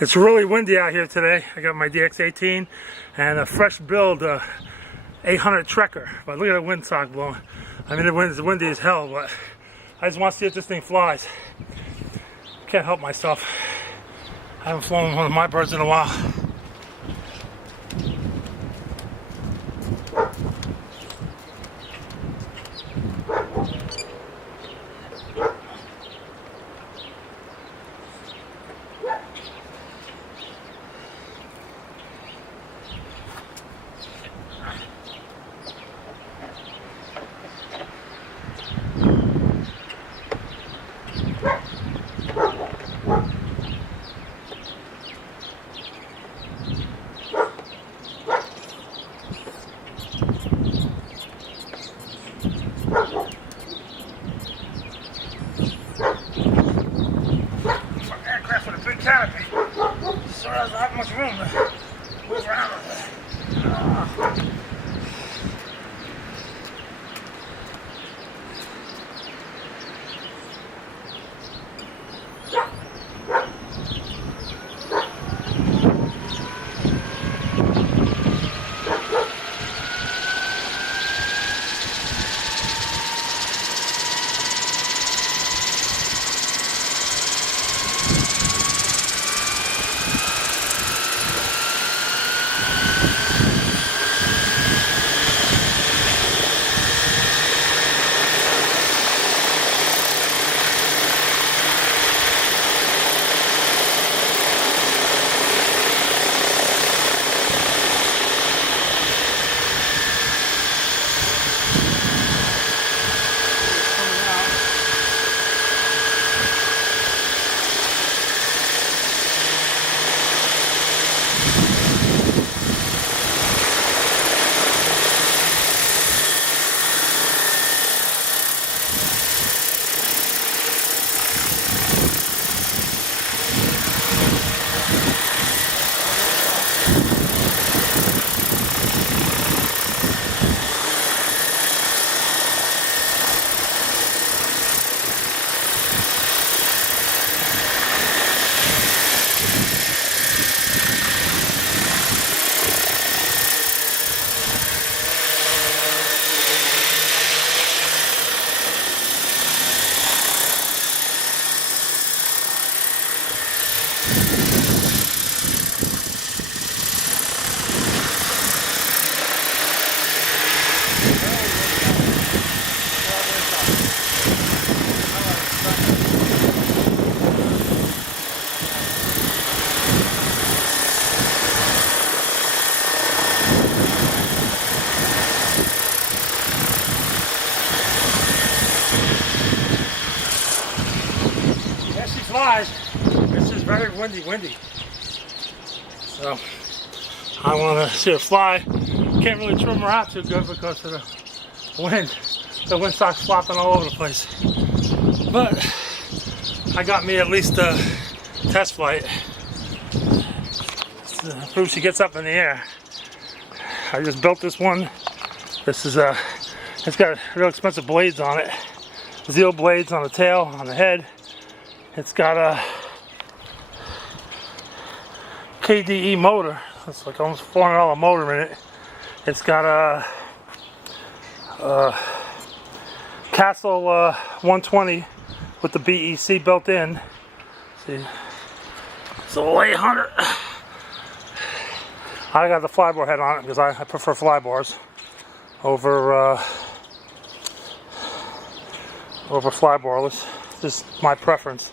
It's really windy out here today. I got my DX18 and a fresh build 800 Trekker. But look at the windsock blowing. I mean, it's windy as hell, but I just want to see if this thing flies. Can't help myself. I haven't flown one of my birds in a while. Aircraft with a big canopy, so there's not much room to move around with it. Flies. This is very windy. So I want to see her fly. Can't really trim her out too good because of the wind. The windsock's flopping all over the place. But I got me at least a test flight. Prove she gets up in the air. I just built this one. This is it's got real expensive blades on it. Zeal blades on the tail, on the head. It's got a KDE motor. It's like almost $400 motor in it. It's got a Castle 120 with the BEC built in. See, it's a 800. I got the flybar head on it because I prefer flybars over flybarless. This is my preference.